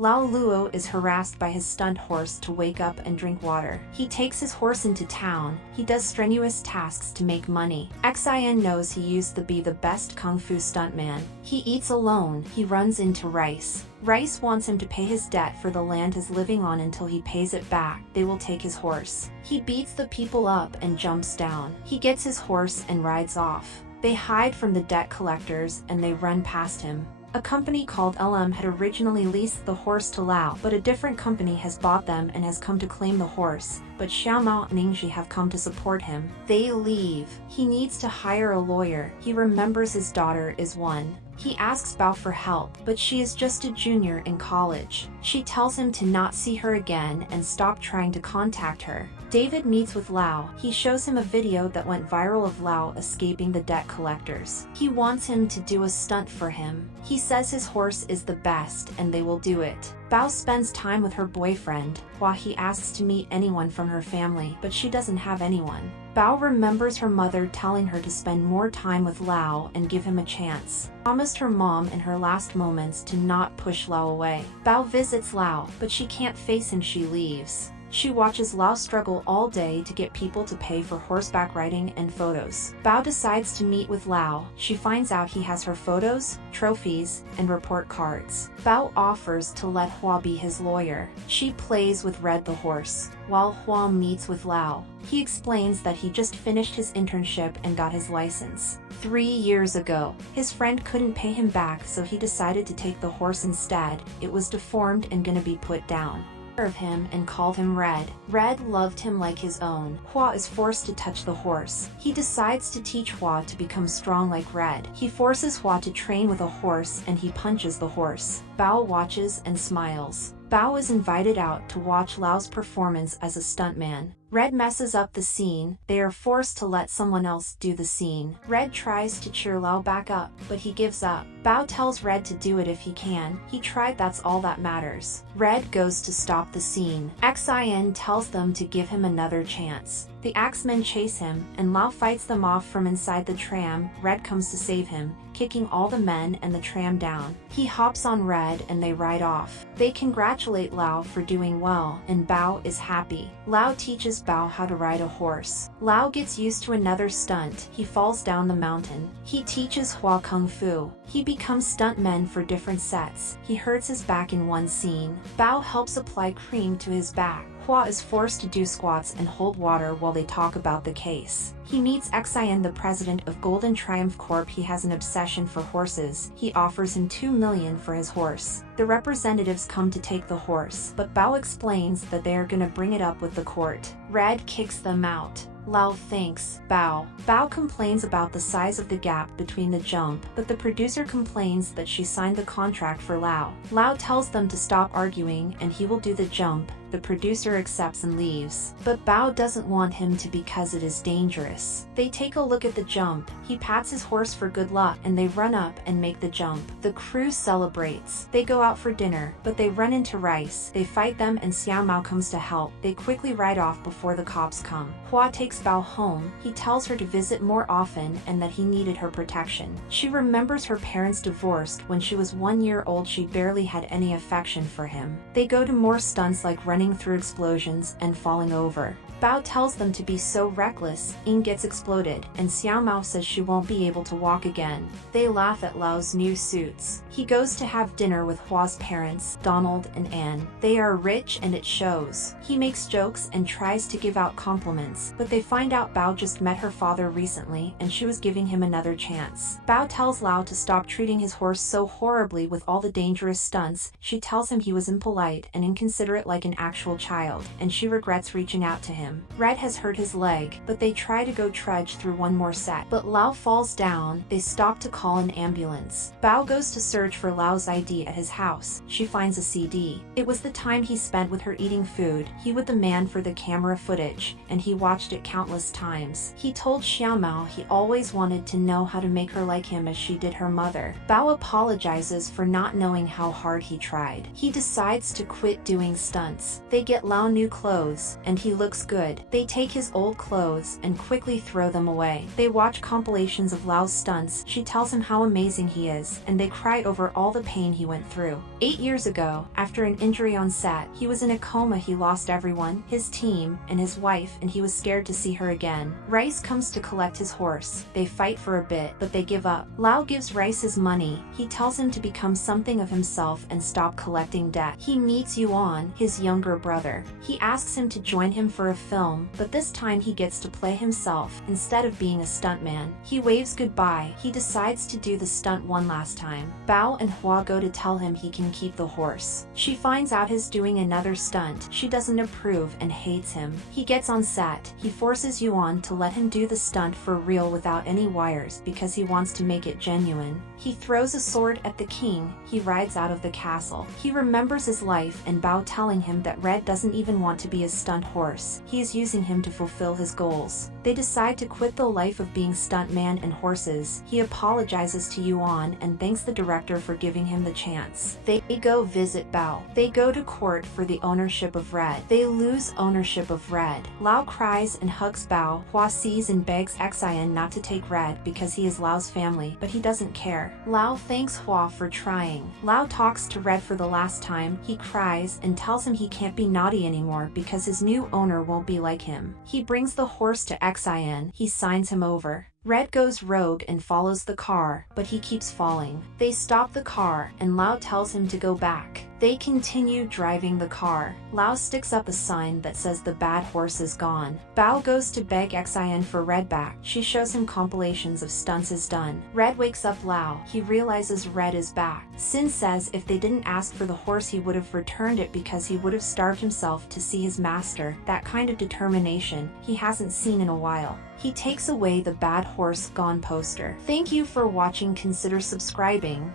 Lao Luo is harassed by his stunt horse to wake up and drink water. He takes his horse into town. He does strenuous tasks to make money. Xin knows he used to be the best kung fu stuntman. He eats alone. He runs into Rice. Rice wants him to pay his debt for the land he's living on until he pays it back. They will take his horse. He beats the people up and jumps down. He gets his horse and rides off. They hide from the debt collectors and they run past him. A company called LM had originally leased the horse to Lao, but a different company has bought them and has come to claim the horse, but Xiaomao and Ningxi have come to support him. They leave. He needs to hire a lawyer. He remembers his daughter is one. He asks Bao for help, but she is just a junior in college. She tells him to not see her again and stop trying to contact her. David meets with Lao. He shows him a video that went viral of Lao escaping the debt collectors. He wants him to do a stunt for him. He says his horse is the best and they will do it. Bao spends time with her boyfriend, while he asks to meet anyone from her family, but she doesn't have anyone. Bao remembers her mother telling her to spend more time with Lao and give him a chance. Promised her mom in her last moments to not push Lao away. Bao visits Lao, but she can't face him. She leaves. She watches Lao struggle all day to get people to pay for horseback riding and photos. Bao decides to meet with Lao. She finds out he has her photos, trophies, and report cards. Bao offers to let Hua be his lawyer. She plays with Red the horse. While Hua meets with Lao, he explains that he just finished his internship and got his license 3 years ago. His friend couldn't pay him back, so he decided to take the horse instead. It was deformed and gonna be put down of him and called him Red. Red loved him like his own. Hua is forced to touch the horse. He decides to teach Hua to become strong like Red. He forces Hua to train with a horse and he punches the horse. Bao watches and smiles. Bao is invited out to watch Lao's performance as a stuntman. Red messes up the scene. They are forced to let someone else do the scene. Red tries to cheer Lao back up, but he gives up. Bao tells Red to do it if he can. He tried, that's all that matters. Red goes to stop the scene. Xin tells them to give him another chance. The axemen chase him, and Lao fights them off from inside the tram. Red comes to save him, kicking all the men and the tram down. He hops on Red and they ride off. They congratulate Lao for doing well, and Bao is happy. Lao teaches Bao how to ride a horse. Lao gets used to another stunt. He falls down the mountain. He teaches Hua Kung Fu. He becomes stuntmen for different sets. He hurts his back in one scene. Bao helps apply cream to his back. Hua is forced to do squats and hold water while they talk about the case. He meets Xin, the president of Golden Triumph Corp. He has an obsession for horses. He offers him 2 million for his horse. The representatives come to take the horse, but Bao explains that they are gonna bring it up with the court. Red kicks them out. Lao thanks Bao. Bao complains about the size of the gap between the jump, but the producer complains that she signed the contract for Lao. Lao tells them to stop arguing and he will do the jump. The producer accepts and leaves, but Bao doesn't want him to because it is dangerous. They take a look at the jump. He pats his horse for good luck and they run up and make the jump. The crew celebrates. They go out for dinner, but they run into Rice. They fight them and Xiao Mao comes to help. They quickly ride off before the cops come. Hua takes Bao home. He tells her to visit more often and that he needed her protection. She remembers her parents divorced when she was 1 year old. She barely had any affection for him. They go to more stunts like running through explosions and falling over. Bao tells them to be so reckless. Ying gets exploded, and Xiao Mao says she won't be able to walk again. They laugh at Lao's new suits. He goes to have dinner with Hua's parents, Donald and Anne. They are rich and it shows. He makes jokes and tries to give out compliments, but they find out Bao just met her father recently and she was giving him another chance. Bao tells Lao to stop treating his horse so horribly with all the dangerous stunts. She tells him he was impolite and inconsiderate like an actual child, and she regrets reaching out to him. Red has hurt his leg, but they try to go trudge through one more set. But Lao falls down. They stop to call an ambulance. Bao goes to search for Lao's ID at his house. She finds a CD. It was the time he spent with her eating food. He was the man for the camera footage, and he watched it countless times. He told Xiao Mao he always wanted to know how to make her like him as she did her mother. Bao apologizes for not knowing how hard he tried. He decides to quit doing stunts. horse. They get Lao new clothes, and he looks good. They take his old clothes and quickly throw them away. They watch compilations of Lao's stunts. She tells him how amazing he is, and they cry over all the pain he went through. 8 years ago, after an injury on set, he was in a coma. He lost everyone, his team, and his wife, and he was scared to see her again. Rice comes to collect his horse. They fight for a bit, but they give up. Lao gives Rice his money. He tells him to become something of himself and stop collecting debt. He meets Yuan, his younger brother. He asks him to join him for a film, but this time he gets to play himself instead of being a stuntman. He waves goodbye. He decides to do the stunt one last time. Bao and Hua go to tell him he can keep the horse. She finds out he's doing another stunt. She doesn't approve and hates him. He gets on set. He forces Yuan to let him do the stunt for real without any wires because he wants to make it genuine. He throws a sword at the king. He rides out of the castle. He remembers his life and Bao telling him that Red doesn't even want to be a stunt horse. He is using him to fulfill his goals. They decide to quit the life of being stuntman and horses. He apologizes to Yuan and thanks the director for giving him the chance. They go visit Bao. They go to court for the ownership of Red. They lose ownership of Red. Lao cries and hugs Bao. Hua sees and begs Xian not to take Red because he is Lao's family, but he doesn't care. Lao thanks Hua for trying. Lao talks to Red for the last time. He cries and tells him he can't be naughty anymore because his new owner won't be like him. He brings the horse to Xian. He signs him over. Red goes rogue and follows the car, but he keeps falling. They stop the car and Lao tells him to go back. They continue driving the car. Lao sticks up a sign that says the bad horse is gone. Bao goes to beg Xian for Red back. She shows him compilations of stunts is done. Red wakes up Lao. He realizes Red is back. Sin says if they didn't ask for the horse he would have returned it because he would have starved himself to see his master. That kind of determination he hasn't seen in a while. He takes away the bad horse gone poster. Thank you for watching. Consider subscribing.